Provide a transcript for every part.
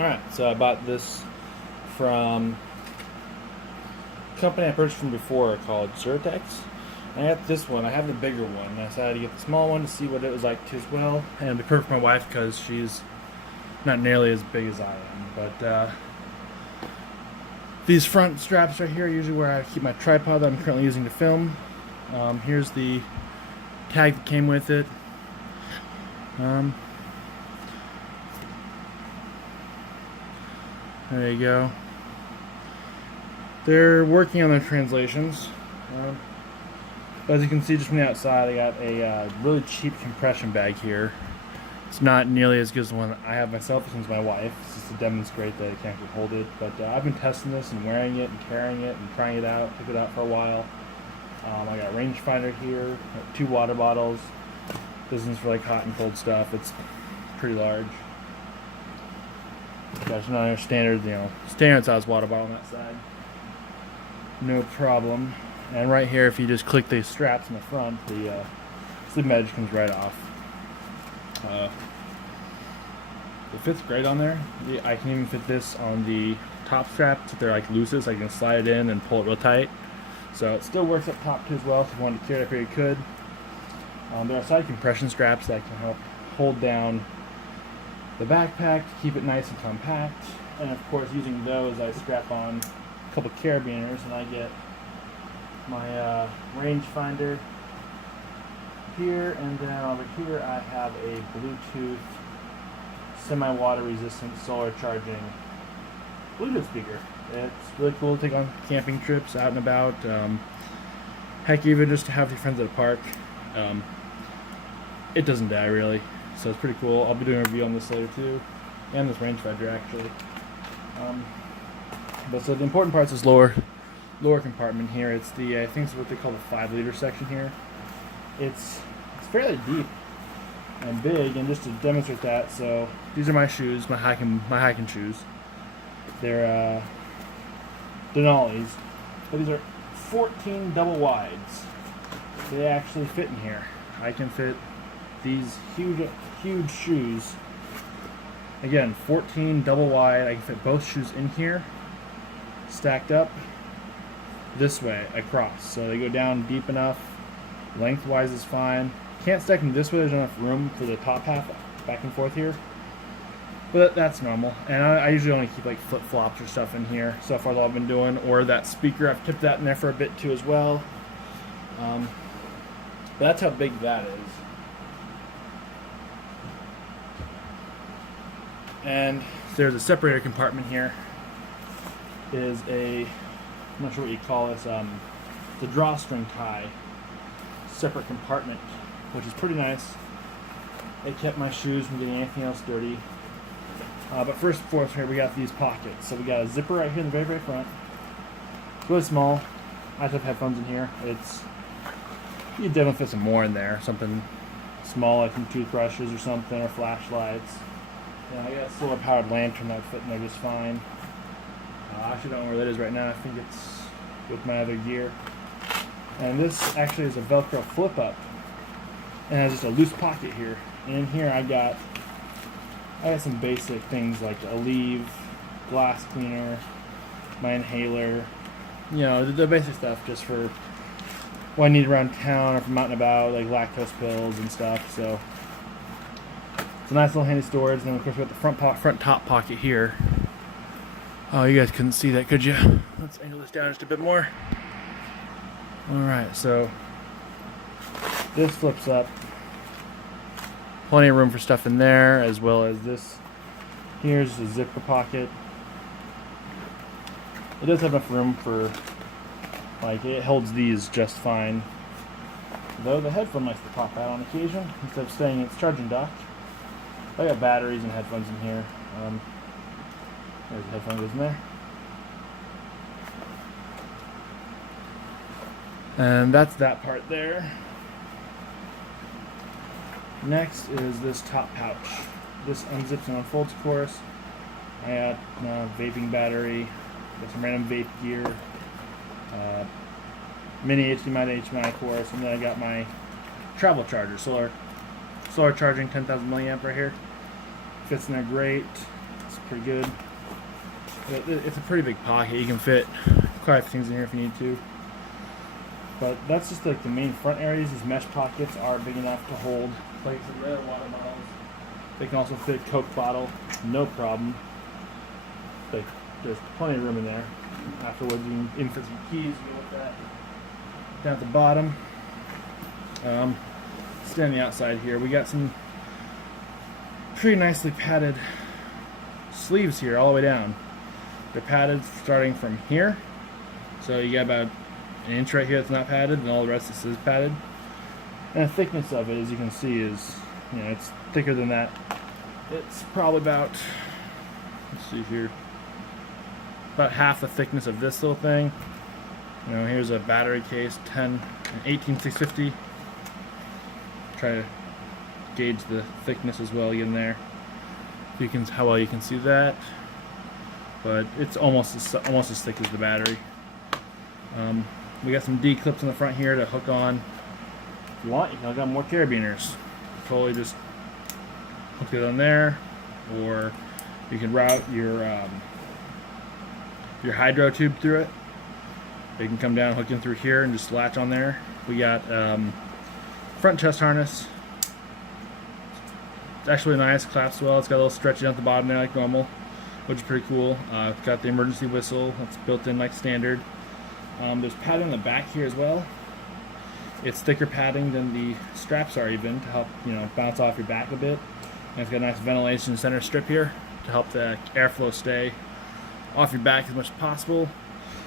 Alright, so I bought this from a company I purchased from before called Suretex. I got this one. I have the bigger one. I decided to get the small one to see what it was like as well. And it'd be perfect for my wife because she's not nearly as big as I am. But these front straps right here are usually where I keep my tripod that I'm currently using to film. Here's the tag that came with it. There you go. They're working on their translations. As you can see just from the outside, I got a really cheap compression bag here. It's not nearly as good as the one I have myself. This one's my wife. It's just to demonstrate that it can't hold it. But I've been testing this and wearing it and carrying it and trying it out. Took it out for a while. I got a rangefinder here, 2 water bottles. This one's for like hot and cold stuff. It's pretty large. Got another standard, standard size water bottle on that side. No problem. And right here, if you just click these straps in the front, the sleeping edge comes right off. It fits great on there. I can even fit this on the top straps if they're like loosest. I can slide it in and pull it real tight. So it still works up top too as well. So if you wanted to carry it up here, you could. There are side compression straps that can help hold down the backpack to keep it nice and compact. And of course, using those, I strap on a couple carabiners, and I get my rangefinder here, and then over here I have a Bluetooth semi-water resistant solar charging Bluetooth speaker. It's really cool to take on camping trips out and about. Heck, even just to have your friends at a park. It doesn't die really, so it's pretty cool. I'll be doing a review on this later too, and this rangefinder actually. But so the important part is this lower compartment here. It's the I think it's what they call the 5-liter section here. It's fairly deep and big, and just to demonstrate that, so these are my shoes, my hiking shoes. They're Denali's, but these are 14 double wides. They actually fit in here. I can fit these huge shoes. Again, 14 double wide. I can fit both shoes in here, stacked up this way across, so they go down deep enough. Lengthwise is fine. Can't stack them this way, there's not enough room for the top half back and forth here, but that's normal. And I usually only keep like flip-flops or stuff in here. So far all I've been doing, or that speaker, I've kept that in there for a bit too as well. But that's how big that is. And there's a separator compartment here. Is a, I'm not sure what you call this, the drawstring tie separate compartment, which is pretty nice. It kept my shoes from getting anything else dirty. But first and foremost here, we got these pockets. So we got a zipper right here in the very front. It's really small. I just have headphones in here. You could definitely fit some more in there. Something small like some toothbrushes or something, or flashlights. Yeah, I got a solar powered lantern that fit in there just fine. I actually don't know where that is right now. I think it's with my other gear. And this actually is a Velcro flip up, and has just a loose pocket here. And in here I got some basic things like a leave, glass cleaner, my inhaler, the basic stuff just for what I need around town or if I'm out and about, like lactose pills and stuff. So it's a nice little handy storage. And then of course we got the front top pocket here. Oh, you guys couldn't see that, could you? Let's angle this down just a bit more. Alright, so this flips up. Plenty of room for stuff in there, as well as this. Here's a zipper pocket. It does have enough room for, like, it holds these just fine. Though the headphone likes to pop out on occasion, instead of staying in its charging dock. I got batteries and headphones in here. There's the headphone goes in there. And that's that part there. Next is this top pouch. This unzips and unfolds, of course. I got a vaping battery, got some random vape gear, mini HDMI to HDMI, of course, and then I got my travel charger, solar charging, 10,000 milliamp right here. Fits in there great. It's pretty good. It's a pretty big pocket. You can fit quite a few things in here if you need to. But that's just like the main front areas. These mesh pockets are big enough to hold plates of their water bottles. They can also fit a Coke bottle, no problem. Like, there's plenty of room in there. Afterwards, you can even fit some keys. Go with that. Down at the bottom. Stay on the outside here. We got some pretty nicely padded sleeves here all the way down. They're padded starting from here. So you got about an inch right here that's not padded, and all the rest is padded. And the thickness of it, as you can see, is, you know, it's thicker than that. It's probably about, let's see here, about half the thickness of this little thing. You know, here's a battery case, 18650. Try to gauge the thickness as well in there. You can how well you can see that, but it's almost as thick as the battery. We got some D clips in the front here to hook on. If you want, you can hook on more carabiners. Totally just hook it on there, or you can route your hydro tube through it. You can come down, hook in through here, and just latch on there. We got front chest harness. It's actually nice, claps well. It's got a little stretchy down at the bottom there like normal, which is pretty cool. It's got the emergency whistle that's built in like standard. There's padding on the back here as well. It's thicker padding than the straps are even, to help, you know, bounce off your back a bit. And it's got a nice ventilation center strip here to help the airflow stay off your back as much as possible.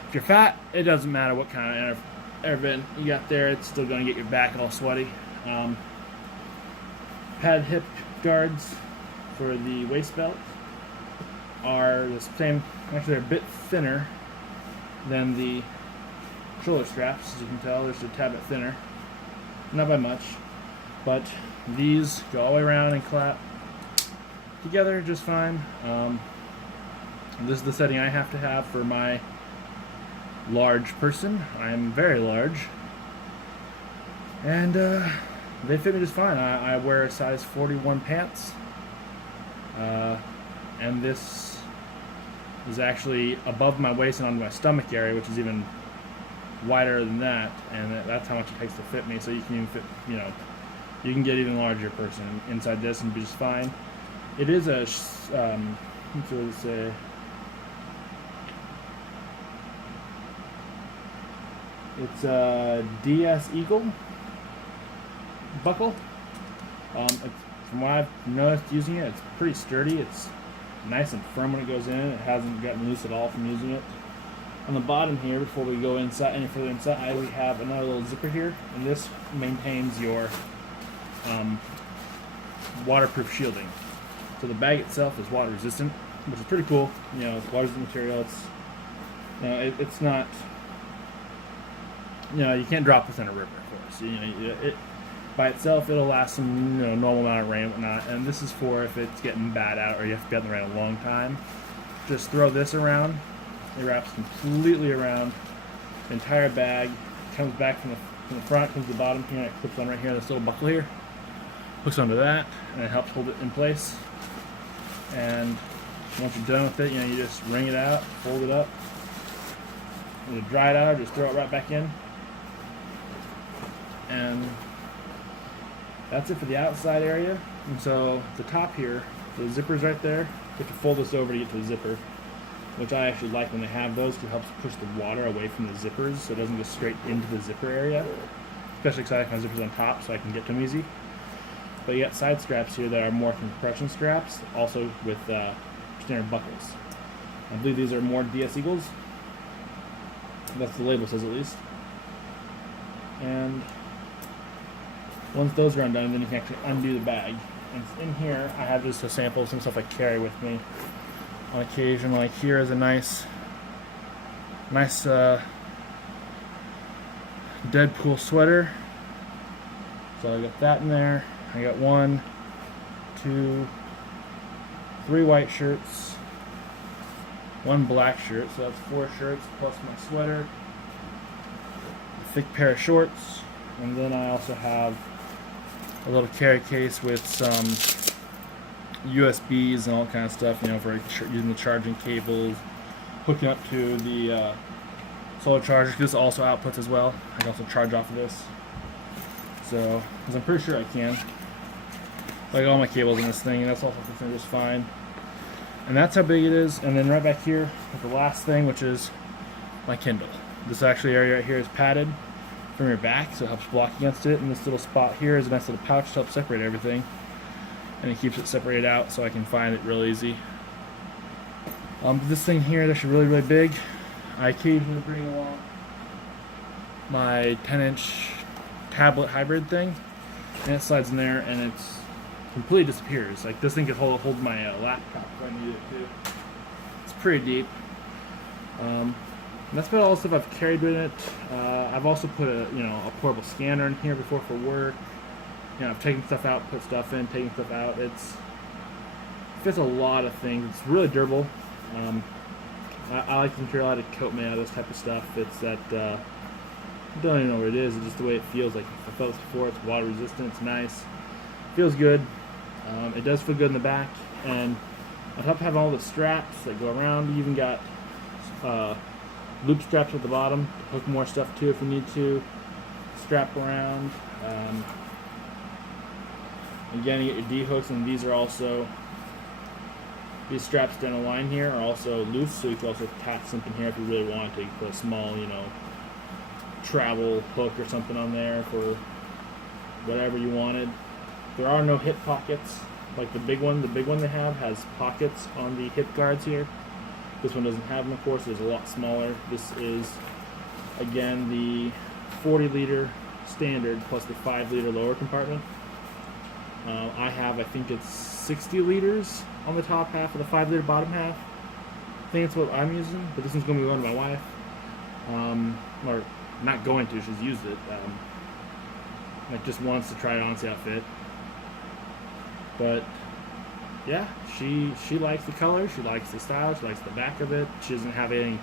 If you're fat, it doesn't matter what kind of air vent you got there, it's still going to get your back all sweaty. Pad hip guards for the waist belt are the same, actually they're a bit thinner than the shoulder straps. As you can tell, they're just a tad bit thinner, not by much, but these go all the way around and clap together just fine. This is the setting I have to have for my large person. I'm very large, and they fit me just fine. I wear a size 41 pants, and this is actually above my waist and onto my stomach area, which is even wider than that, and that's how much it takes to fit me. So you can even fit, you know, you can get even larger person inside this and be just fine. It is a what does it say? It's a DS Eagle buckle. From what I've noticed using it, it's pretty sturdy. It's nice and firm when it goes in. It hasn't gotten loose at all from using it. On the bottom here, before we go inside any further inside, we have another little zipper here, and this maintains your waterproof shielding. So the bag itself is water resistant, which is pretty cool. You know, it's water resistant material. It's, you know, it's not, you know, you can't drop this in a river, of course. You know, it by itself, it'll last some, you know, normal amount of rain and whatnot. And this is for if it's getting bad out or you have to be out in the rain a long time. Just throw this around. It wraps completely around the entire bag. Comes back from the front, comes to the bottom here, and it clips on right here. This little buckle here hooks onto that, and it helps hold it in place. And once you're done with it, you know, you just wring it out, fold it up. When you dry it out, just throw it right back in. And that's it for the outside area. And so the top here, the zipper's right there. You have to fold this over to get to the zipper, which I actually like when they have those, because it helps push the water away from the zippers so it doesn't go straight into the zipper area. Especially because I like my zippers on top so I can get to them easy. But you got side straps here that are more compression straps, also with standard buckles. I believe these are more DS Eagles. That's the label says, at least. And once those are undone, then you can actually undo the bag. And in here, I have just a sample of some stuff I carry with me on occasion. Like here is a nice Deadpool sweater. So I got that in there. I got 1, 2, 3 white shirts, 1 black shirt, so that's 4 shirts plus my sweater, a thick pair of shorts, and then I also have a little carry case with some USBs and all kind of stuff, you know, for using the charging cables, hooking up to the solar charger. This also outputs as well. I can also charge off of this. So, because I'm pretty sure I can. Like all my cables in this thing, and that's also functioning just fine. And that's how big it is. And then right back here, with the last thing, which is my Kindle. This actually area right here is padded from your back, so it helps block against it. And this little spot here is a nice little pouch to help separate everything. And it keeps it separated out so I can find it real easy. This thing here is actually really, really big. I occasionally bring along my 10-inch tablet hybrid thing, and it slides in there, and it's completely disappears. Like this thing could hold my laptop if I need it to. It's pretty deep. And that's about all the stuff I've carried with it. I've also put a portable scanner in here before for work. You know, I've taken stuff out, put stuff in, taken stuff out. It fits a lot of things. It's really durable. I like the material. I had to coat me out of this type of stuff. It's that I don't even know what it is. It's just the way it feels. Like I felt this before. It's water resistant. It's nice. Feels good. It does feel good in the back, and on top of having all the straps that go around, you even got loop straps at the bottom to hook more stuff to if you need to. Strap around. Again, you get your D hooks, and these are also, these straps down the line here are also loose, so you can also attach something here if you really want to. You can put a small, travel hook or something on there for whatever you wanted. There are no hip pockets like the big one. The big one they have has pockets on the hip guards here. This one doesn't have them, of course. It's a lot smaller. This is, again, the 40-liter standard plus the 5-liter lower compartment. I have, I think it's 60 liters on the top half of the 5-liter bottom half. I think that's what I'm using, but this one's going to be going to my wife. Or not going to, she's used it. Like just wants to try it on, see how it fit. But yeah, she likes the color, she likes the style, she likes the back of it. She doesn't have any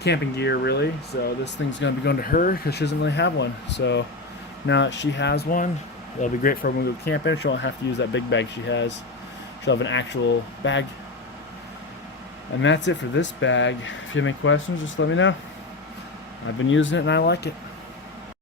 camping gear really, so this thing's going to be going to her because she doesn't really have one. So now that she has one, it'll be great for her when we go camping. She won't have to use that big bag she has. She'll have an actual bag. And that's it for this bag. If you have any questions, just let me know. I've been using it and I like it.